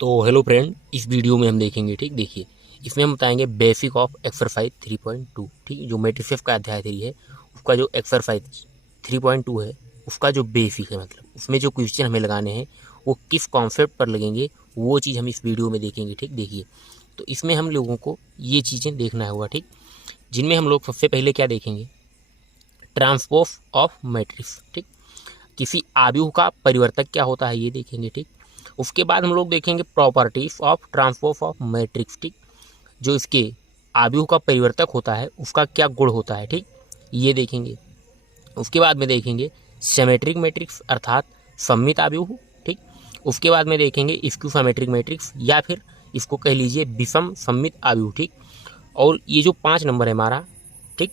तो hello friend, इस video में हम देखेंगे, ठीक, देखिए इसमें हम बताएंगे बेसिक ऑफ एक्सरसाइज 3.2, ठीक, जो मैट्रिसेस का अध्याय 3 है उसका जो एक्सरसाइज 3.2 है उसका जो बेसिक है, मतलब उसमें जो क्वेश्चन हमें लगाने हैं वो किस कॉन्सेप्ट पर लगेंगे वो चीज़ हम इस वीडियो में देखेंगे। ठीक, देखिए तो इसमें हम लोगों को ये चीज़ें देखना होगा, ठीक, जिनमें हम लोग सबसे पहले क्या देखेंगे, ट्रांसपोज ऑफ मैट्रिक्स, ठीक, किसी आव्यूह का परिवर्तक क्या होता है ये देखेंगे। ठीक, उसके बाद हम लोग देखेंगे properties of transpose of matrix, ठीक, जो इसके आव्यूह का परिवर्तक होता है उसका क्या गुण होता है, ठीक, ये देखेंगे। उसके बाद में देखेंगे सिमेट्रिक मैट्रिक्स अर्थात सममित आव्यूह, ठीक, उसके बाद में देखेंगे स्क्यूफोमेट्रिक मैट्रिक्स या फिर इसको कह लीजिए विषम सममित आव्यूह, ठीक, और ये जो 5 नंबर है हमारा, ठीक,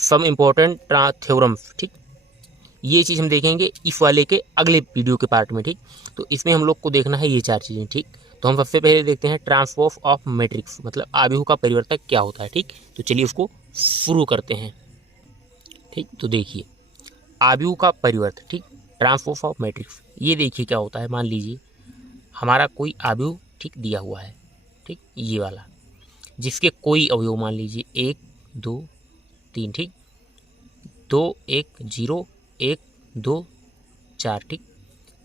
सम इम्पोर्टेंट थ्योरम्स, ठीक, ये चीज़ हम देखेंगे इस वाले के अगले वीडियो के पार्ट में। ठीक, तो इसमें हम लोग को देखना है ये 4 चीज़ें। ठीक, तो हम सबसे पहले देखते हैं ट्रांसपोज ऑफ मैट्रिक्स, मतलब आव्यूह का परिवर्तक क्या होता है। ठीक, तो चलिए उसको शुरू करते हैं। ठीक, तो देखिए आव्यूह का परिवर्तक, ठीक, ट्रांसपोज ऑफ मैट्रिक्स, ये देखिए क्या होता है। मान लीजिए हमारा कोई आव्यूह, ठीक, दिया हुआ है, ठीक, ये वाला, जिसके कोई अवयव मान लीजिए 1 2 3, ठीक, 2 1 0 1 2 4, ठीक,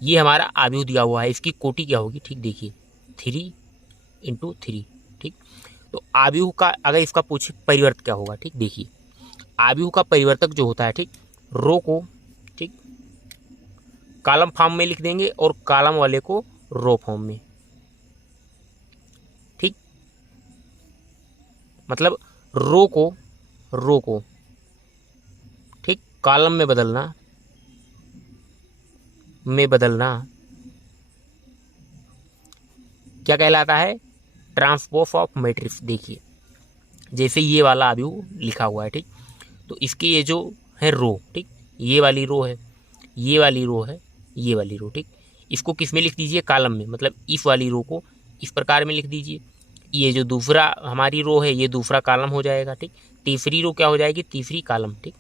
ये हमारा आव्यूह दिया हुआ है। इसकी कोटि क्या होगी, ठीक, देखिए 3 × 3, ठीक। तो आव्यूह का अगर इसका पूछे परिवर्तक क्या होगा, ठीक, देखिए आव्यूह का परिवर्तक जो होता है, ठीक, रो को, ठीक, कॉलम फॉर्म में लिख देंगे और कॉलम वाले को रो फॉर्म में, ठीक, मतलब रो को ठीक कॉलम में बदलना क्या कहलाता है, ट्रांसपोज ऑफ मैट्रिक्स। देखिए जैसे ये वाला आव्यूह लिखा हुआ है, ठीक, तो इसके ये जो है रो, ठीक, ये वाली रो है, ये वाली रो है, ये वाली रो, ठीक, इसको किस में लिख दीजिए, कॉलम में, मतलब इस वाली रो को इस प्रकार में लिख दीजिए। ये जो दूसरा हमारी रो है ये दूसरा कॉलम हो जाएगा, ठीक, तीसरी रो क्या हो जाएगी, तीसरी कॉलम, ठीक,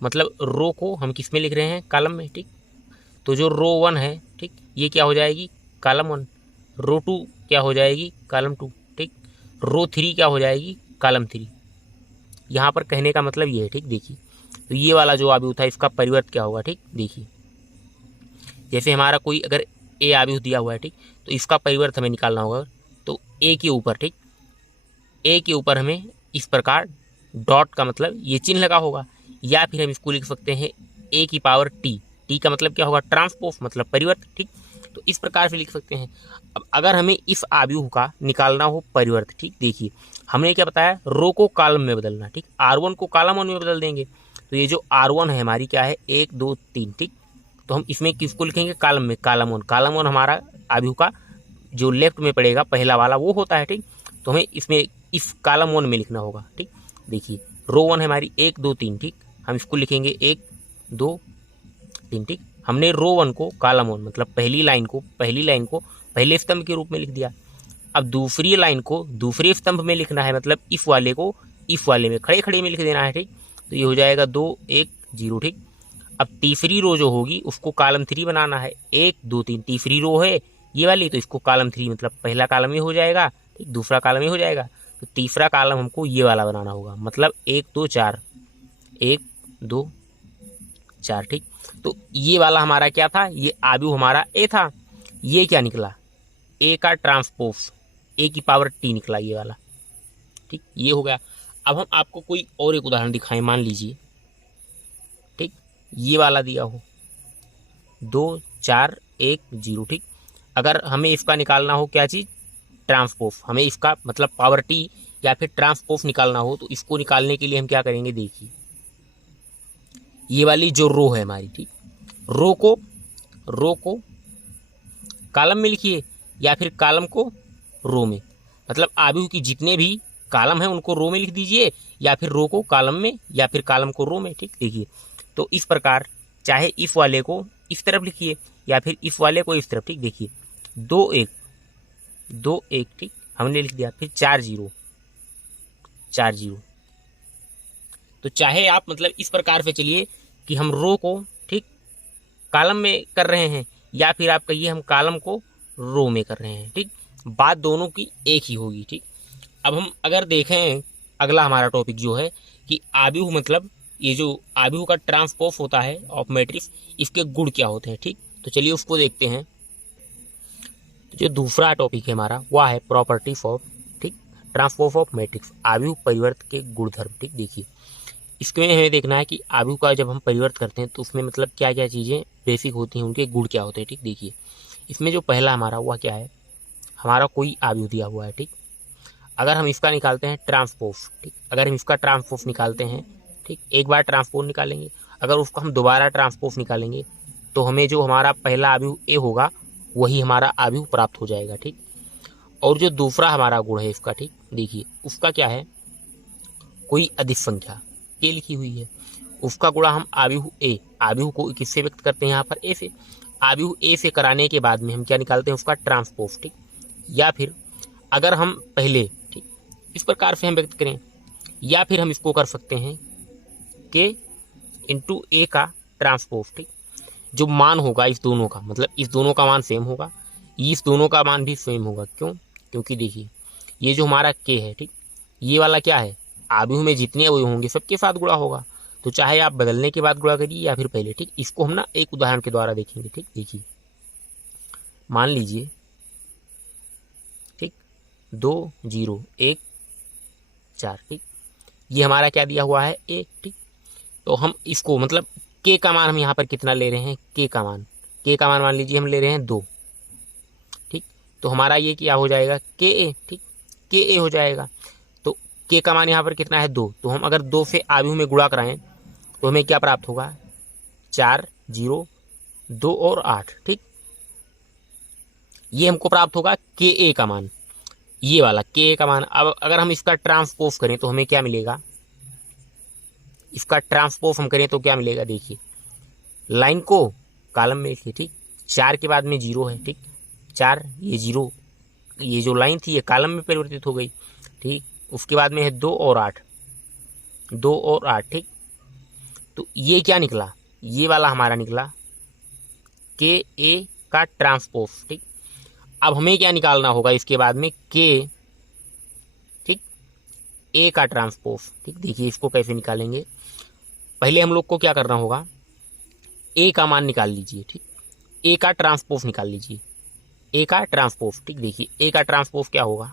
मतलब रो को हम किस में लिख रहे हैं, कॉलम में, ठीक। तो जो रो 1 है, ठीक, ये क्या हो जाएगी, कॉलम 1, रो 2 क्या हो जाएगी, कॉलम 2, ठीक, रो 3 क्या हो जाएगी, कॉलम 3। यहाँ पर कहने का मतलब ये है, ठीक, देखिए तो ये वाला जो आव्यूह था इसका परिवर्त क्या होगा, ठीक, देखिए जैसे हमारा कोई अगर ए आव्यूह दिया हुआ है, ठीक, तो इसका परिवर्त हमें निकालना होगा। तो ए के ऊपर, ठीक, ए के ऊपर हमें इस प्रकार डॉट का मतलब ये चिन्ह लगा होगा, या फिर हम इसको लिख सकते हैं ए की पावर टी, टी का मतलब क्या होगा, ट्रांसपोज मतलब परिवर्त, ठीक, तो इस प्रकार से लिख सकते हैं। अब अगर हमें इस आव्यूह का निकालना हो परिवर्त, ठीक, देखिए हमने क्या बताया, रो को कॉलम में बदलना, ठीक, R1 को कॉलम 1 में बदल देंगे। तो ये जो R1 है हमारी क्या है, 1 2 3, ठीक, तो हम इसमें किसको लिखेंगे, कॉलम में, कॉलम 1, कॉलम 1 हमारा आव्यूह का जो लेफ्ट में पड़ेगा पहला वाला वो होता है, ठीक, तो हमें इसमें इस कॉलम 1 में लिखना होगा, ठीक। देखिए रो 1 है हमारी 1 2 3, ठीक, हम इसको लिखेंगे 1 2 3, ठीक, हमने रो 1 को कॉलम 1 मतलब पहली लाइन को पहले स्तंभ के रूप में लिख दिया। अब दूसरी लाइन को दूसरे स्तंभ में लिखना है, मतलब इस वाले को इस वाले में खड़े खड़े में लिख देना है, ठीक, तो ये हो जाएगा 2 1 0, ठीक। अब तीसरी रो जो होगी उसको कॉलम 3 बनाना है, 1 2 3 तीसरी रो है ये वाली, तो इसको कॉलम 3 मतलब पहला कॉलम ये हो जाएगा, ठीक, दूसरा कॉलम ये हो जाएगा, तो तीसरा कॉलम हमको ये वाला बनाना होगा, मतलब 1 2 4 1 2 4, ठीक। तो ये वाला हमारा क्या था, ये आव्यूह हमारा ए था, ये क्या निकला, ए का ट्रांसपोज, ए की पावर टी निकला ये वाला, ठीक, ये हो गया। अब हम आपको कोई और एक उदाहरण दिखाएं, मान लीजिए, ठीक, ये वाला दिया हो 2 4 1 0, ठीक, अगर हमें इसका निकालना हो क्या चीज़, ट्रांसपोज, हमें इसका मतलब पावर टी या फिर ट्रांसपोज निकालना हो, तो इसको निकालने के लिए हम क्या करेंगे, देखिए ये वाली जो रो है हमारी, ठीक, रो को कॉलम में लिखिए या फिर कॉलम को रो में, मतलब आव्यूह की जितने भी कॉलम हैं उनको रो में लिख दीजिए या फिर रो को कॉलम में या फिर कॉलम को रो में, ठीक, देखिए तो इस प्रकार चाहे इस वाले को इस तरफ लिखिए या फिर इस वाले को इस तरफ, ठीक, देखिए 2 1 ठीक, हमने लिख दिया, फिर 4 0 4 0। तो चाहे आप मतलब इस प्रकार से चलिए कि हम रो को, ठीक, कॉलम में कर रहे हैं या फिर आप कहिए हम कॉलम को रो में कर रहे हैं, ठीक, बात दोनों की एक ही होगी। ठीक, अब हम अगर देखें अगला हमारा टॉपिक जो है कि आव्यूह मतलब ये जो आव्यूह का ट्रांसपोज होता है ऑफ मैट्रिक्स, इसके गुण क्या होते हैं। ठीक, तो चलिए उसको देखते हैं। तो जो दूसरा टॉपिक है हमारा वह है प्रॉपर्टीज ऑफ, ठीक, ट्रांसपोज ऑफ मैट्रिक्स, आव्यूह परिवर्त के गुणधर्म। ठीक, देखिए इसमें हमें देखना है कि आव्यूह का जब हम परिवर्त करते हैं तो उसमें मतलब क्या क्या चीज़ें बेसिक होती हैं, उनके गुण क्या होते हैं। ठीक, देखिए इसमें जो पहला हमारा वह क्या है, हमारा कोई आव्यूह दिया हुआ है। ठीक, अगर हम इसका निकालते हैं ट्रांसपोज, ठीक, अगर हम इसका ट्रांसपोज निकालते हैं, ठीक, एक बार ट्रांसपोज निकालेंगे, अगर उसको हम दोबारा ट्रांसपोज निकालेंगे तो हमें जो हमारा पहला आव्यूह ए होगा वही हमारा आव्यूह प्राप्त हो जाएगा। ठीक, और जो दूसरा हमारा गुण है इसका, ठीक, देखिए उसका क्या है, कोई अधिक संख्या के लिखी हुई है, उसका गुणा हम आव्यूह ए, आव्यूह को किससे व्यक्त करते हैं यहाँ पर ए से, आव्यूह ए से कराने के बाद में हम क्या निकालते हैं उसका ट्रांसपोज। ठीक, या फिर अगर हम पहले, ठीक, इस प्रकार से हम व्यक्त करें, या फिर हम इसको कर सकते हैं के इंटू ए का ट्रांसपोज। ठीक, जो मान होगा इस दोनों का, मतलब इस दोनों का मान सेम होगा, इस दोनों का मान भी सेम होगा। क्यों, क्योंकि देखिए ये जो हमारा के है, ठीक, ये वाला क्या है, आव्यूह में जितने अवयव होंगे सबके साथ गुणा होगा, तो चाहे आप बदलने के बाद गुणा करिए या फिर पहले। ठीक, इसको हम ना एक उदाहरण के द्वारा देखेंगे। ठीक, देखिए मान लीजिए, ठीक, 2 0 1 4, ठीक, ये हमारा क्या दिया हुआ है ए। ठीक, तो हम इसको मतलब के का मान हम यहाँ पर कितना ले रहे हैं, के का मान मान लीजिए हम ले रहे हैं 2। ठीक, तो हमारा ये क्या हो जाएगा के ए। ठीक, के ए हो जाएगा, तो के का मान यहाँ पर कितना है 2, तो हम अगर 2 से आव्यूह में गुणा कराएं तो हमें क्या प्राप्त होगा 4 0 2 और 8। ठीक, ये हमको प्राप्त होगा के ए का मान, ये वाला के ए का मान। अब अगर हम इसका ट्रांसपोज करें तो हमें क्या मिलेगा, इसका ट्रांसपोज हम करें तो क्या मिलेगा, देखिए लाइन को कॉलम में लिखिए। ठीक, 4 के बाद में 0 है। ठीक, 4 ये 0, ये जो लाइन थी ये कॉलम में परिवर्तित हो गई। ठीक, उसके बाद में है 2 और 8, 2 और 8। ठीक, तो ये क्या निकला, ये वाला हमारा निकला के ए का ट्रांसपोज। ठीक, अब हमें क्या निकालना होगा इसके बाद में के, ठीक, ए का ट्रांसपोज। ठीक, देखिए इसको कैसे निकालेंगे, पहले हम लोग को क्या करना होगा, ए का मान निकाल लीजिए। ठीक, ए का ट्रांसपोज निकाल लीजिए, ए का ट्रांसपोज। ठीक, देखिए ए का ट्रांसपोज क्या होगा,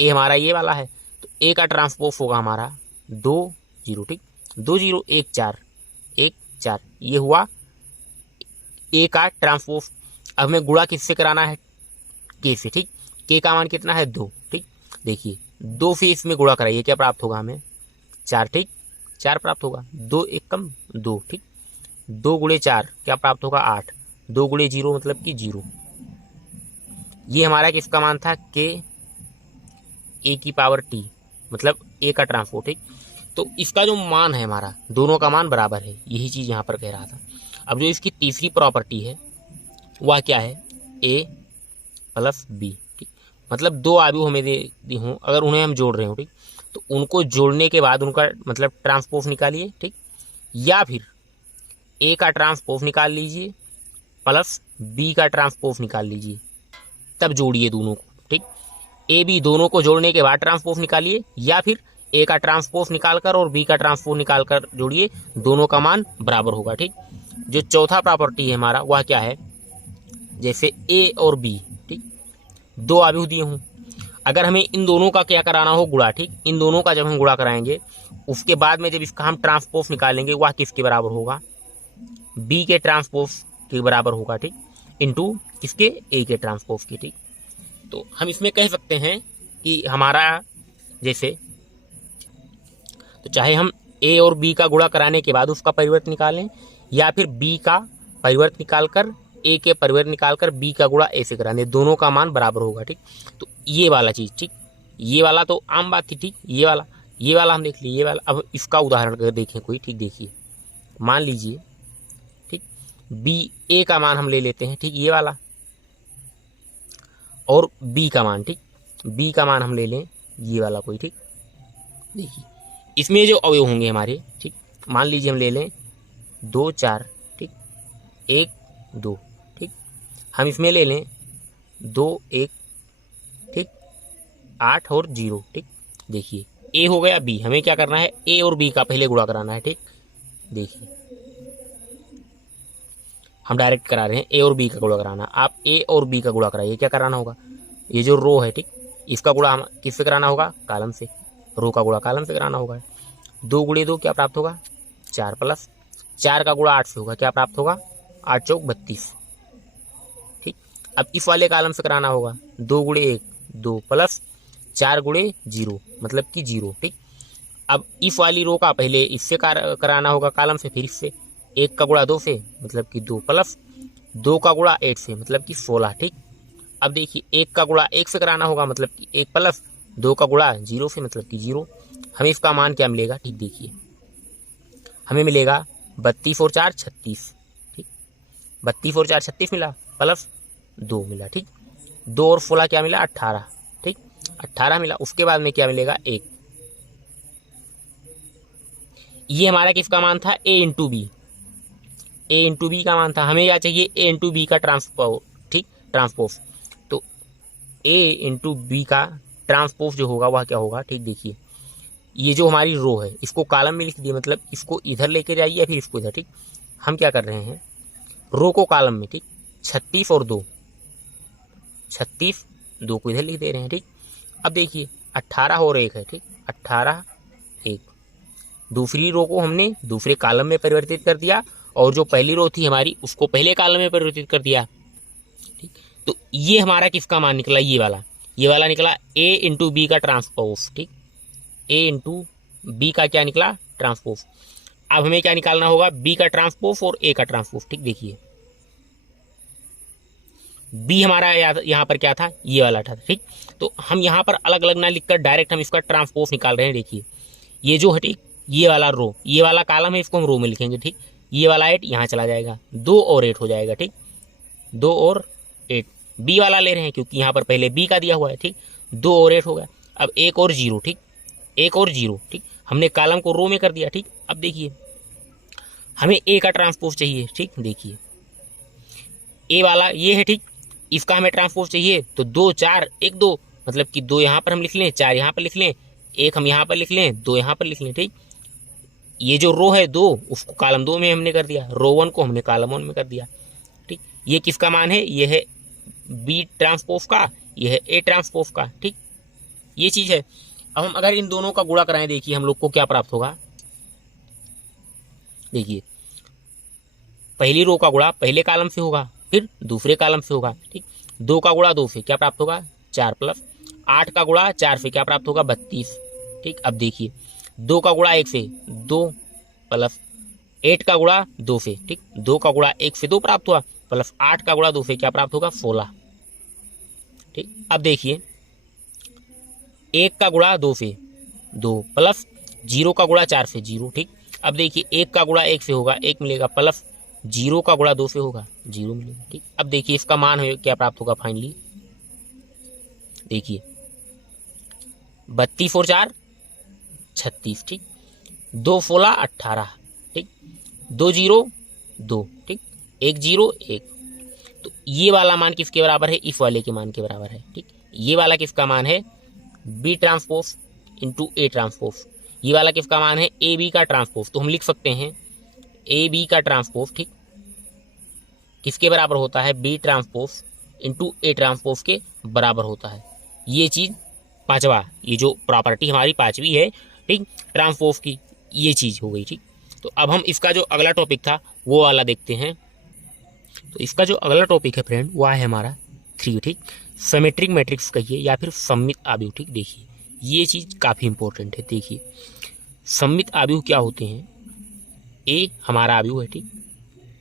ए हमारा ये वाला है, तो ए का ट्रांसपोज होगा हमारा 2 0। ठीक, 2 0 1 4 1 4, ये हुआ ए का ट्रांसपोज। अब हमें गुणा किससे कराना है, के से। ठीक, के का मान कितना है 2। ठीक, देखिए 2 से इसमें गुणा कराइए, क्या प्राप्त होगा हमें 4। ठीक, 4 प्राप्त होगा, 2 1 कम 2। ठीक, 2 गुणे 4 क्या प्राप्त होगा 8, 2 गुणे 0 मतलब कि 0। ये हमारा किसका मान था, के ए की पावर टी, मतलब ए का ट्रांसपोज। ठीक, तो इसका जो मान है हमारा, दोनों का मान बराबर है, यही चीज़ यहाँ पर कह रहा था। अब जो इसकी तीसरी प्रॉपर्टी है वह क्या है, ए प्लस बी। ठीक, मतलब 2 आव्यूह हमें दे दी हों, अगर उन्हें हम जोड़ रहे हो, ठीक, तो उनको जोड़ने के बाद उनका मतलब ट्रांसपोज निकालिए। ठीक, या फिर ए का ट्रांसपोज निकाल लीजिए प्लस बी का ट्रांसपोज निकाल लीजिए, तब जोड़िए दोनों को। ठीक, ए बी दोनों को जोड़ने के बाद ट्रांसपोज निकालिए, या फिर ए का ट्रांसपोज निकालकर और बी का ट्रांसपोज निकालकर जोड़िए, दोनों का मान बराबर होगा। ठीक, जो चौथा प्रॉपर्टी है हमारा वह क्या है, जैसे ए और बी, ठीक, 2 आव्यूह दिए हों, अगर हमें इन दोनों का क्या कराना हो गुणा। ठीक, इन दोनों का जब हम गुणा कराएंगे उसके बाद में जब इसका हम ट्रांसपोज निकालेंगे वह किसके बराबर होगा, बी के ट्रांसपोज के बराबर होगा। ठीक, इंटू किसके, ए के ट्रांसपोज के। ठीक, तो हम इसमें कह सकते हैं कि हमारा जैसे, तो चाहे हम ए और बी का गुणा कराने के बाद उसका परिवर्त निकालें, या फिर बी का परिवर्त निकालकर ए के परिवर्त निकालकर बी का गुणा ए से कराने, दोनों का मान बराबर होगा। ठीक, तो ये वाला चीज़, ठीक, ये वाला तो आम बात थी। ठीक, ये वाला हम देख लिए, ये वाला। अब इसका उदाहरण कर देखें कोई। ठीक, देखिए मान लीजिए, ठीक, बी ए का मान हम ले लेते हैं, ठीक, ये वाला, और बी का मान, ठीक, बी का मान हम ले लें ये वाला कोई। ठीक, देखिए इसमें जो अवयव होंगे हमारे, ठीक, मान लीजिए हम ले लें 2 4, ठीक, 1 2, ठीक, हम इसमें ले लें 2 1 8 और 0, ठीक। देखिए ए हो गया बी, हमें क्या करना है, ए और बी का पहले गुणा कराना है, ठीक। देखिए हम डायरेक्ट करा रहे हैं, ए और बी का गुणा कराना। आप ए और बी का गुणा कराइए, क्या कराना होगा, ये जो रो है, ठीक, इसका गुणा हम किससे कराना होगा, कॉलम से। रो का गुणा कॉलम से कराना होगा। 2 गुणे 2 क्या प्राप्त होगा, 4 प्लस 4 का गुणा 8 से होगा, क्या प्राप्त होगा, 8 चौक 32, ठीक। अब इस वाले कॉलम से कराना होगा, 2 गुणे 1 2 प्लस 4 गुणे 0 मतलब कि 0, ठीक। अब इस वाली रो का पहले इससे कराना होगा कॉलम से, फिर इससे। 1 का गुणा 2 से मतलब कि 2 प्लस 2 का गुणा 8 से मतलब कि 16, ठीक। अब देखिए 1 का गुणा 1 से कराना होगा मतलब कि 1 प्लस 2 का गुणा 0 से मतलब कि 0। हमें इसका मान क्या मिलेगा, ठीक। देखिए हमें मिलेगा 32 और 4 36, ठीक। 32 और 4 36 मिला, प्लस 2 मिला, ठीक। 2 और 16 क्या मिला, 18, ठीक। 18 मिला। उसके बाद में क्या मिलेगा, 1। ये हमारा किसका मान था, ए इंटू बी। ए इंटू बी का मान था। हमें क्या चाहिए, ए इंटू बी का ट्रांसपोज, ठीक, ट्रांसपोज। तो ए इंटू बी का ट्रांसपोज जो होगा वह क्या होगा, ठीक। देखिए ये जो हमारी रो है इसको कॉलम में लिख दिए, मतलब इसको इधर लेके जाइए फिर इसको इधर, ठीक। हम क्या कर रहे हैं, रो को कॉलम में, ठीक। 36 और 2, 36 2 को इधर लिख दे रहे हैं, ठीक। अब देखिए 18 और 1 है, ठीक। 18 1, दूसरी रो को हमने दूसरे कॉलम में परिवर्तित कर दिया और जो पहली रो थी हमारी उसको पहले कॉलम में परिवर्तित कर दिया, ठीक। तो ये हमारा किसका मान निकला, ये वाला निकला ए इंटू बी का ट्रांसपोज, ठीक। ए इंटू बी का क्या निकला, ट्रांसपोज। अब हमें क्या निकालना होगा, बी का ट्रांसपोज और ए का ट्रांसपोज, ठीक। देखिए बी हमारा यहाँ पर क्या था, ये वाला था, ठीक। तो हम यहाँ पर अलग अलग ना लिखकर डायरेक्ट हम इसका ट्रांसपोज निकाल रहे हैं। देखिए ये जो है, ठीक, ये वाला रो, ये वाला कॉलम है, इसको हम रो में लिखेंगे, ठीक। ये वाला 8 यहाँ चला जाएगा, 2 और 8 हो जाएगा, ठीक। 2 और 8 बी वाला ले रहे हैं क्योंकि यहाँ पर पहले बी का दिया हुआ है, ठीक। 2 और 8 हो गया। अब 1 और 0, ठीक, 1 और 0, ठीक। हमने कॉलम को रो में कर दिया, ठीक। अब देखिए हमें ए का ट्रांसपोज चाहिए, ठीक। देखिए ए वाला ये है, ठीक। इसका हमें ट्रांसपोज चाहिए, तो 2 4 1 2 मतलब कि 2 यहाँ पर हम लिख लें, 4 यहाँ पर लिख लें, 1 हम यहाँ पर लिख लें, 2 यहाँ पर लिख लें, ठीक। ये जो रो है 2 उसको कॉलम 2 में हमने कर दिया, रो 1 को हमने कॉलम 1 में कर दिया, ठीक। ये किसका मान है, ये है बी ट्रांसपोज का, ये है ए ट्रांसपोज का, ठीक। ये चीज है। अब हम अगर इन दोनों का गुणा कराएं, देखिए हम लोग को क्या प्राप्त होगा। देखिए पहली रो का गुणा पहले कॉलम से होगा, फिर दूसरे कॉलम से होगा, ठीक। 2 का गुणा 2 से क्या प्राप्त होगा, 4 प्लस 8 का गुणा 4 से क्या प्राप्त होगा, 32, ठीक। अब देखिए 2 का गुणा 1 से 2 प्लस 8 का गुणा 2 से, ठीक। 2 का गुणा 1 से 2 प्राप्त हुआ, प्लस 8 का गुणा 2 से क्या प्राप्त होगा, 16, ठीक। अब देखिए 1 का गुणा 2 से 2 प्लस 0 का गुणा 4 से 0, ठीक। अब देखिए 1 का गुणा 1 से होगा 1 मिलेगा, प्लस 0 का गुणा 2 से होगा 0 मिलेगा, ठीक। अब देखिए इसका मान है क्या प्राप्त होगा फाइनली। देखिए 32 और 4 36, ठीक। 2 16 18, ठीक। 2 0 2, ठीक। 1 0 1। तो ये वाला मान किसके बराबर है, इस वाले के मान के बराबर है, ठीक। ये वाला किसका मान है, B transpose into A transpose. ये वाला किसका मान है, ए बी का ट्रांसपोज। तो हम लिख सकते हैं ए बी का ट्रांसपोज, ठीक, किसके बराबर होता है, B transpose into A transpose के बराबर होता है। ये चीज पांचवा, ये जो प्रॉपर्टी हमारी पांचवी है, ठीक, ट्रांसपोज की, ये चीज हो गई, ठीक। तो अब हम इसका जो अगला टॉपिक था वो वाला देखते हैं। तो इसका जो अगला टॉपिक है फ्रेंड वह है हमारा 3, ठीक, सिमेट्रिक मैट्रिक्स कहिए या फिर सममित आव्यूह, ठीक। देखिए ये चीज काफी इंपॉर्टेंट है। देखिए सममित आव्यूह क्या होते हैं, ए हमारा आव्यूह है, ठीक,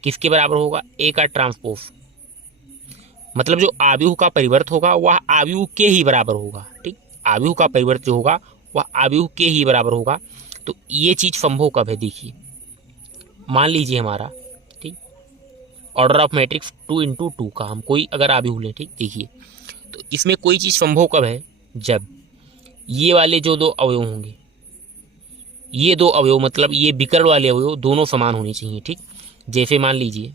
किसके बराबर होगा, ए का ट्रांसपोज, मतलब जो आव्यूह का परिवर्त होगा वह आव्यूह के ही बराबर होगा, ठीक। आव्यूह का परिवर्त जो होगा वह आव्यूह के ही बराबर होगा। तो ये चीज संभव कब है, देखिए मान लीजिए हमारा, ठीक, ऑर्डर ऑफ मैट्रिक्स 2 इंटू 2 का हम कोई अगर आव्यूह लें, ठीक। देखिए तो इसमें कोई चीज संभव कब है, जब ये वाले जो 2 अवयव होंगे, ये 2 अवयव मतलब ये विकर्ण वाले अवयव दोनों समान होने चाहिए, ठीक। जैसे मान लीजिए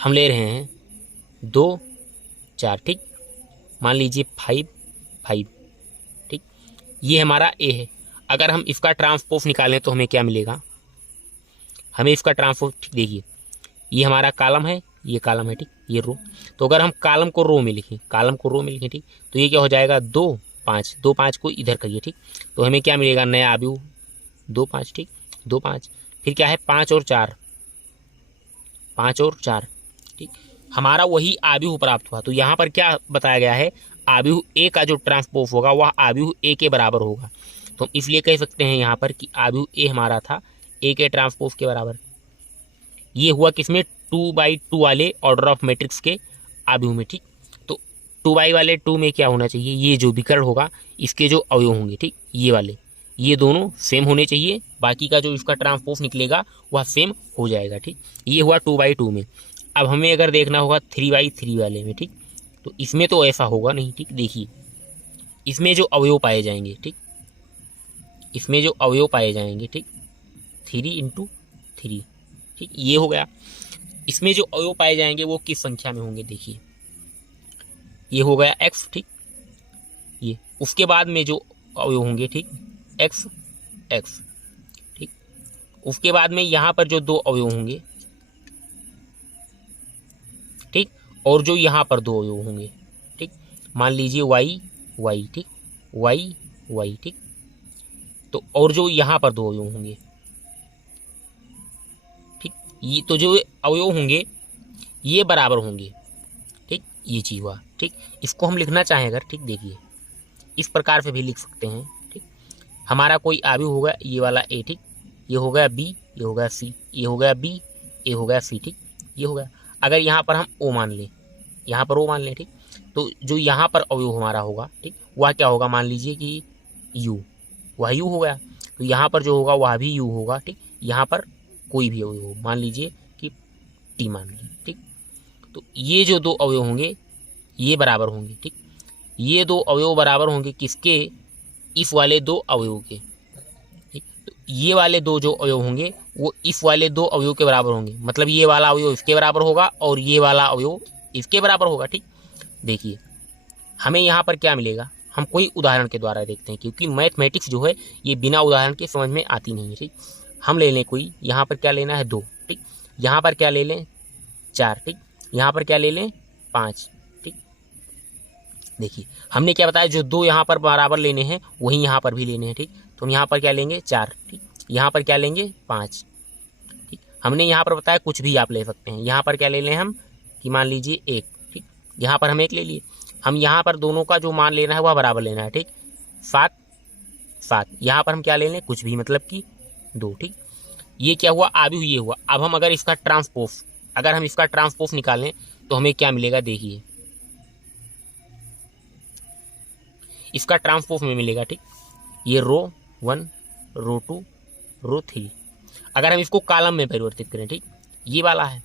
हम ले रहे हैं 2 4, ठीक, मान लीजिए 5 5, ये हमारा ए है। अगर हम इसका ट्रांसपोज निकालें तो हमें क्या मिलेगा, हमें इसका ट्रांसपोज, ठीक देखिए ये हमारा कॉलम है, ये कॉलम है, ठीक, ये रो। तो अगर हम कॉलम को रो में लिखें, कॉलम को रो में लिखें, ठीक, तो ये क्या हो जाएगा 2 5, 2 5 को इधर करिए, ठीक, तो हमें क्या मिलेगा, नया अवयव 2 5, ठीक, 2 5, फिर क्या है 5 और 4, 5 और 4, ठीक, हमारा वही अवयव प्राप्त हुआ। तो यहाँ पर क्या बताया गया है, अवयव ए का जो ट्रांसपोज होगा वह अवयव ए के बराबर होगा। तो इसलिए कह सकते हैं यहाँ पर कि अवयव ए हमारा था ए के ट्रांसपोज के बराबर। ये हुआ किसमें, 2/2 वाले ऑर्डर ऑफ मैट्रिक्स के अवयव में, ठीक। तो 2 वाले 2 में क्या होना चाहिए, ये जो विकर्ण होगा इसके जो अवयव होंगे, ठीक, ये वाले, ये दोनों सेम होने चाहिए, बाकी का जो इसका ट्रांसपोज निकलेगा वह सेम हो जाएगा, ठीक। ये हुआ 2/2 में। अब हमें अगर देखना होगा 3/3 वाले में, ठीक, तो इसमें तो ऐसा होगा नहीं, ठीक, देखिए इसमें जो अवयव पाए जाएंगे, ठीक, इसमें जो अवयव पाए जाएंगे, ठीक, 3 × 3, ठीक, ये हो गया। इसमें जो अवयव पाए जाएंगे वो किस संख्या में होंगे, देखिए ये हो गया x, ठीक, ये उसके बाद में जो अवयव होंगे, ठीक, x, ठीक, उसके बाद में यहाँ पर जो 2 अवयव होंगे, ठीक, और जो यहाँ पर 2 अवयव होंगे, ठीक, मान लीजिए y, ठीक, y, ठीक, तो और जो यहाँ पर 2 अवयव होंगे, ठीक, ये तो जो अवयव होंगे ये बराबर होंगे, ठीक, ये चीज हुआ, ठीक। इसको हम लिखना चाहें अगर, ठीक, देखिए इस प्रकार से भी लिख सकते हैं, ठीक, हमारा कोई अवयव होगा ये वाला ए, ठीक, ये हो गया बी, ये हो गया सी, ये हो गया बी, ये हो गया सी, ठीक, ये हो गया। अगर यहाँ पर हम ओ मान लें, यहाँ पर ओ मान लें, ठीक, तो जो यहाँ पर अवयव हमारा होगा, ठीक, वह क्या होगा, मान लीजिए कि यू, वह यू हो गया। तो यहाँ पर जो होगा वह भी यू होगा, ठीक, यहाँ पर कोई भी अवयव हो, मान लीजिए कि टी मान लीजिए, ठीक। तो ये जो 2 अवयव होंगे ये बराबर होंगे, ठीक, ये 2 अवयव बराबर होंगे किसके, इस वाले 2 अवयव के, ठीक। तो ये वाले 2 जो अवयव होंगे वो इस वाले 2 अवयव के बराबर होंगे, मतलब ये वाला अवयव इसके बराबर होगा और ये वाला अवयव इसके बराबर होगा, ठीक। देखिए हमें यहाँ पर क्या मिलेगा, हम कोई उदाहरण के द्वारा देखते हैं, क्योंकि मैथमेटिक्स जो है ये बिना उदाहरण के समझ में आती नहीं है, ठीक। हम ले लें कोई, यहाँ पर क्या लेना है 2, ठीक, यहाँ पर क्या ले लें 4, ठीक, यहाँ पर क्या ले लें 5, ठीक। देखिए हमने क्या बताया, जो 2 यहाँ पर बराबर लेने हैं वही यहाँ पर भी लेने हैं, ठीक। तो हम यहाँ पर क्या लेंगे 4, ठीक, यहाँ पर क्या लेंगे 5, ठीक। हमने यहाँ पर बताया कुछ भी आप ले सकते हैं, यहाँ पर क्या ले लें हम कि मान लीजिए 1, ठीक, यहाँ पर हम 1 ले लिए। हम यहाँ पर दोनों का जो मान लेना है वह बराबर लेना है, ठीक, 7 7, यहाँ पर हम क्या ले लें कुछ भी, मतलब कि 2, ठीक। ये क्या हुआ, अवयव ये हुआ। अब हम अगर इसका ट्रांसपोज, अगर हम इसका ट्रांसपोज निकालें तो हमें क्या मिलेगा, देखिए इसका ट्रांसपोज में मिलेगा, ठीक, ये रो 1, रो 2, रो 3। अगर हम इसको कॉलम में परिवर्तित करें, ठीक, ये वाला है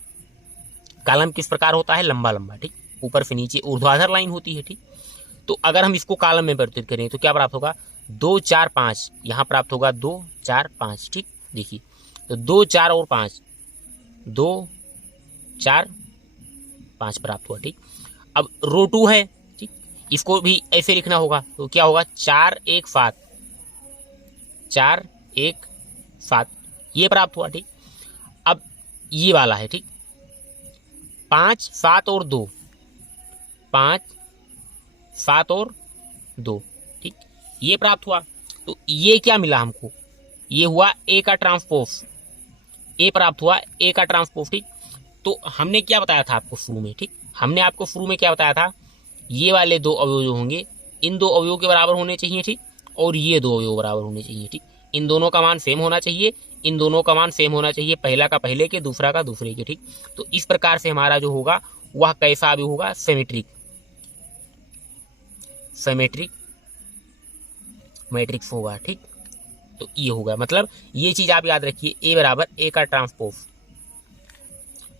कॉलम, किस प्रकार होता है, लंबा लंबा, ठीक, ऊपर से नीचे ऊर्ध्वाधर लाइन होती है, ठीक। तो अगर हम इसको कॉलम में परिवर्तित करें तो क्या प्राप्त होगा, 2 4 5, यहाँ प्राप्त होगा 2 4 5, ठीक। देखिए तो 2 4 और 5, 2 4 5 प्राप्त हुआ, ठीक। अब रो 2 है, ठीक, इसको भी ऐसे लिखना होगा, तो क्या होगा 4 1 7, 4 1 7, ये प्राप्त हुआ, ठीक। अब ये वाला है, ठीक, 5 7 और 2, 5 7 और 2, ठीक, ये प्राप्त हुआ। तो ये क्या मिला हमको, ये हुआ ए का ट्रांसपोज, ए प्राप्त हुआ, ए का ट्रांसपोज, ठीक। तो हमने क्या बताया था आपको शुरू में, ठीक, हमने आपको शुरू में क्या बताया था, ये वाले 2 अवयव जो होंगे इन 2 अवयव के बराबर होने चाहिए, ठीक, और ये 2 अवयव बराबर होने चाहिए, ठीक। इन दोनों का मान सेम होना चाहिए, इन दोनों का मान सेम होना चाहिए, पहला का पहले के, दूसरा का दूसरे के, ठीक। तो इस प्रकार से हमारा जो होगा वह कैसा अवयव होगा, सिमेट्रिक मैट्रिक्स होगा, ठीक। तो ये होगा, मतलब ये चीज आप याद रखिए, ए बराबर ए का ट्रांसपोज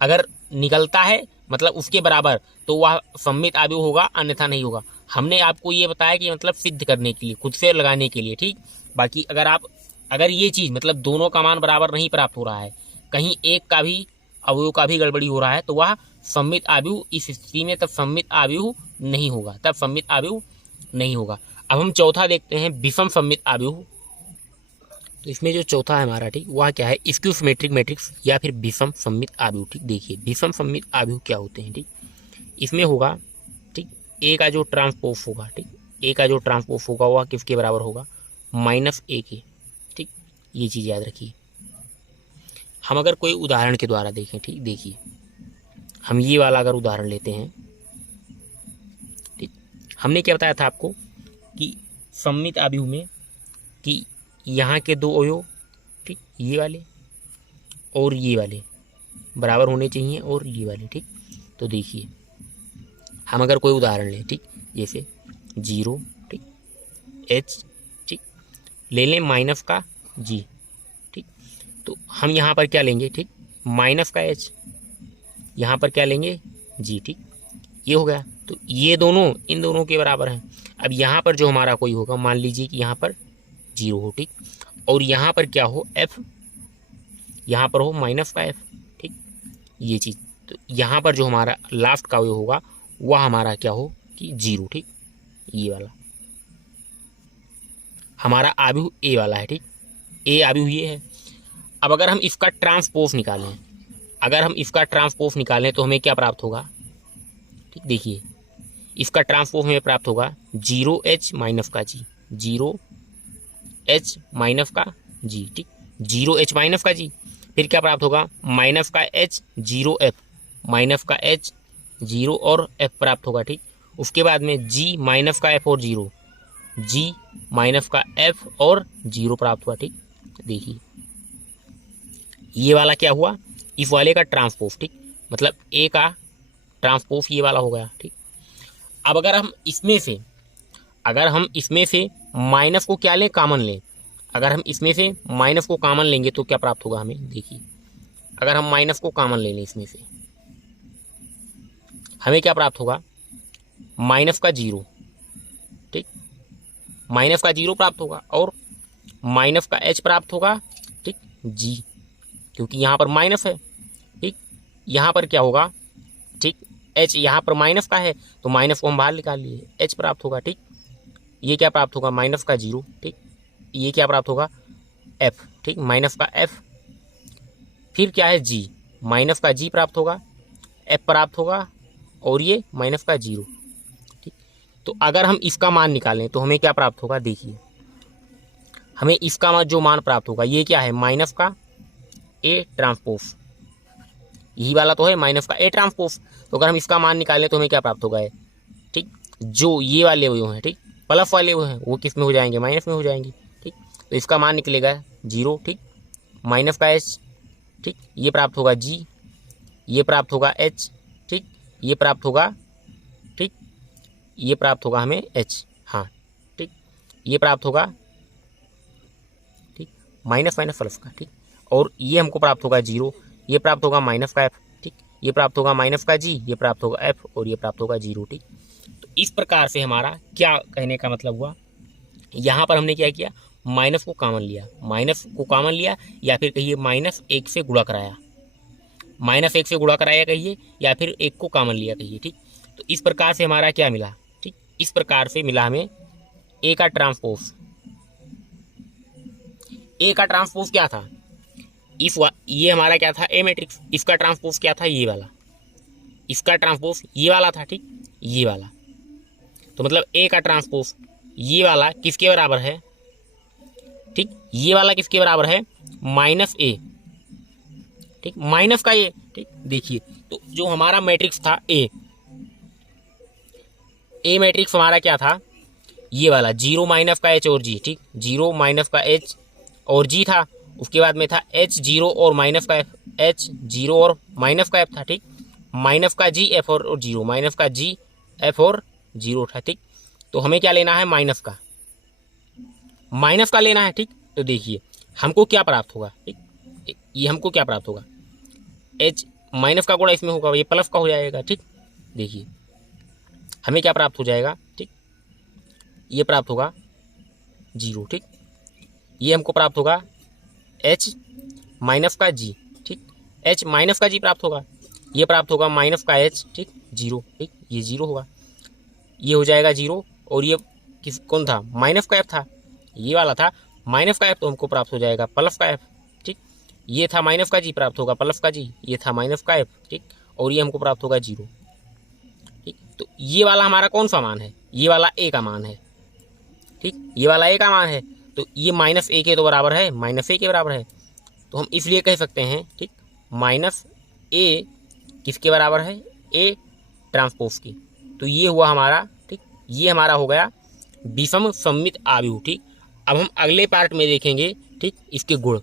अगर निकलता है मतलब उसके बराबर तो वह सममित अवयव होगा, अन्यथा नहीं होगा। हमने आपको ये बताया कि मतलब सिद्ध करने के लिए, खुद से लगाने के लिए, ठीक। बाकी अगर ये चीज मतलब दोनों का मान बराबर नहीं प्राप्त हो रहा है, कहीं एक का भी अवयव का भी गड़बड़ी हो रहा है, तो वह सममित अवयव, इस स्थिति में तब सममित अवयव नहीं होगा, तब सममित अवयव नहीं होगा। अब हम चौथा देखते हैं विषम सममित आव्यूह। तो इसमें जो चौथा है हमारा, ठीक, वह क्या है, स्क्यू सिमेट्रिक मैट्रिक्स या फिर विषम सममित आव्यूह। ठीक, देखिए विषम सममित आव्यूह क्या होते हैं। ठीक, इसमें होगा, ठीक, ए का जो ट्रांसपोज होगा, ठीक, ए का जो ट्रांसपोज होगा वह किसके बराबर होगा, -a के। ठीक, ये चीज़ याद रखिए। हम अगर कोई उदाहरण के द्वारा देखें, ठीक, देखिए हम ये वाला अगर उदाहरण लेते हैं, ठीक, हमने क्या बताया था आपको कि सममित आव्यूह में कि यहाँ के दो अवयव, ठीक, ये वाले और ये वाले बराबर होने चाहिए और ये वाले। ठीक, तो देखिए हम अगर कोई उदाहरण लें, ठीक, जैसे 0, ठीक, h, ठीक, ले लें माइनस का g। ठीक, तो हम यहाँ पर क्या लेंगे, ठीक, माइनस का h, यहाँ पर क्या लेंगे g। ठीक, ये हो गया। तो ये दोनों इन दोनों के बराबर हैं। अब यहाँ पर जो हमारा कोई होगा, मान लीजिए कि यहाँ पर 0 हो, ठीक, और यहाँ पर क्या हो f, यहाँ पर हो माइनस का f। ठीक, ये चीज़, तो यहाँ पर जो हमारा लास्ट का होगा वह हमारा क्या हो कि 0। ठीक, ये वाला हमारा आव्यूह ए वाला है। ठीक, ए आव्यूह ये है। अब अगर हम इसका ट्रांसपोज निकालें, अगर हम इसका ट्रांसपोज निकालें तो हमें क्या प्राप्त होगा, ठीक, देखिए इसका ट्रांसपोज हमें प्राप्त होगा 0h माइनस का g, 0h माइनस का g। ठीक, 0h माइनस का g, फिर क्या प्राप्त होगा, माइनस का h 0f, माइनस का h 0 और f प्राप्त होगा। ठीक, उसके बाद में g माइनस का f और 0, g माइनस का f और 0 प्राप्त हुआ। ठीक, देखिए ये वाला क्या हुआ, इस वाले का ट्रांसपोज। ठीक, मतलब a का ट्रांसपोज ये वाला हो गया। ठीक, अब अगर हम इसमें से माइनस को क्या लें, कॉमन लें, अगर हम इसमें से माइनस को कॉमन लेंगे तो क्या प्राप्त होगा हमें, देखिए अगर हम माइनस को कॉमन ले लें इसमें से, हमें क्या प्राप्त होगा, माइनस का 0। ठीक, माइनस का 0 प्राप्त होगा और माइनस का h प्राप्त होगा। ठीक, g, क्योंकि यहाँ पर माइनस है। ठीक, यहाँ पर क्या होगा, ठीक, h यहाँ पर माइनस का है तो माइनस को हम बाहर निकाल लिए, h प्राप्त होगा। ठीक, ये क्या प्राप्त होगा, माइनस का 0। ठीक, ये क्या प्राप्त होगा, f। ठीक, माइनस का f, फिर क्या है g, माइनस का g प्राप्त होगा, f प्राप्त होगा और ये माइनस का 0। ठीक, तो अगर हम इसका मान निकालें तो हमें क्या प्राप्त होगा, देखिए हमें इसका जो मान प्राप्त होगा ये क्या है, माइनस का a ट्रांसपोज, यही वाला तो है माइनस का a ट्रांसपोज। तो अगर हम इसका मान निकालें तो हमें क्या प्राप्त होगा, ठीक, जो ये वाले अवयव हैं, ठीक, प्लस वाले वो हैं, वो किस में हो जाएंगे, माइनस में हो जाएंगे। ठीक, तो इसका मान निकलेगा 0। ठीक, माइनस का h, ठीक, ये प्राप्त होगा g, ये प्राप्त होगा h। ठीक, ये प्राप्त होगा, ठीक, ये प्राप्त होगा हमें h, हाँ, ठीक, ये प्राप्त होगा, ठीक, माइनस माइनस प्लस का। ठीक, और ये हमको प्राप्त होगा 0, ये प्राप्त होगा माइनस का f। ठीक, ये प्राप्त होगा माइनस का g, ये प्राप्त होगा f और ये प्राप्त होगा 0। ठीक, तो इस प्रकार से हमारा क्या कहने का मतलब हुआ, यहाँ पर हमने क्या किया, माइनस को कॉमन लिया, माइनस को कॉमन लिया या फिर कहिए -1 से गुणा कराया, -1 से गुणा कराया कहिए या फिर 1 को कॉमन लिया कहिए। ठीक, तो इस प्रकार से हमारा क्या मिला, ठीक, इस प्रकार से मिला हमें ए का ट्रांसपोज। ए का ट्रांसपोज क्या था, ये हमारा क्या था, ए मैट्रिक्स, इसका ट्रांसपोज क्या था, ये वाला, इसका ट्रांसपोज ये वाला था। ठीक, ये वाला, तो मतलब ए का ट्रांसपोज ये वाला किसके बराबर है, ठीक, ये वाला किसके बराबर है, -a। ठीक, माइनस का ए। ठीक, देखिए तो जो हमारा मैट्रिक्स था ए मैट्रिक्स हमारा क्या था, ये वाला 0 माइनस का h और g। ठीक, 0 माइनस का h और g था, उसके बाद में था h 0 और माइनस का f, h 0 और माइनस का f था। ठीक, माइनस का g f और 0, माइनस का g f और 0 था। ठीक, तो हमें क्या लेना है, माइनस का लेना है। ठीक, तो देखिए हमको क्या प्राप्त होगा, ठीक, ये हमको क्या प्राप्त होगा, h माइनस का गुणा इसमें होगा, ये प्लस का हो जाएगा। ठीक, देखिए हमें क्या प्राप्त हो जाएगा, ठीक, ये प्राप्त होगा 0। ठीक, ये हमको प्राप्त होगा h माइनस का g। ठीक, h माइनस का g प्राप्त होगा, ये प्राप्त होगा माइनस का h। ठीक, 0। ठीक, ये 0 होगा, ये हो जाएगा 0 और ये कौन था, माइनस का एफ था, ये वाला था माइनस का एफ, तो हमको प्राप्त हो जाएगा प्लस का एफ। ठीक, ये था माइनस का जी, प्राप्त होगा प्लस का जी, ये था माइनस का एफ। ठीक, और ये हमको प्राप्त होगा 0। ठीक, तो ये वाला हमारा कौन सा मान है, ये वाला ए का मान है। ठीक, ये वाला ए का मान है, तो ये माइनस ए के तो बराबर है, माइनस ए के बराबर है, तो हम इसलिए कह सकते हैं ठीक माइनस ए किसके बराबर है, ए ट्रांसपोज की। तो ये हुआ हमारा ठीक, ये हमारा हो गया विषम सममित आव्यूह। ठीक, अब हम अगले पार्ट में देखेंगे ठीक इसके गुण।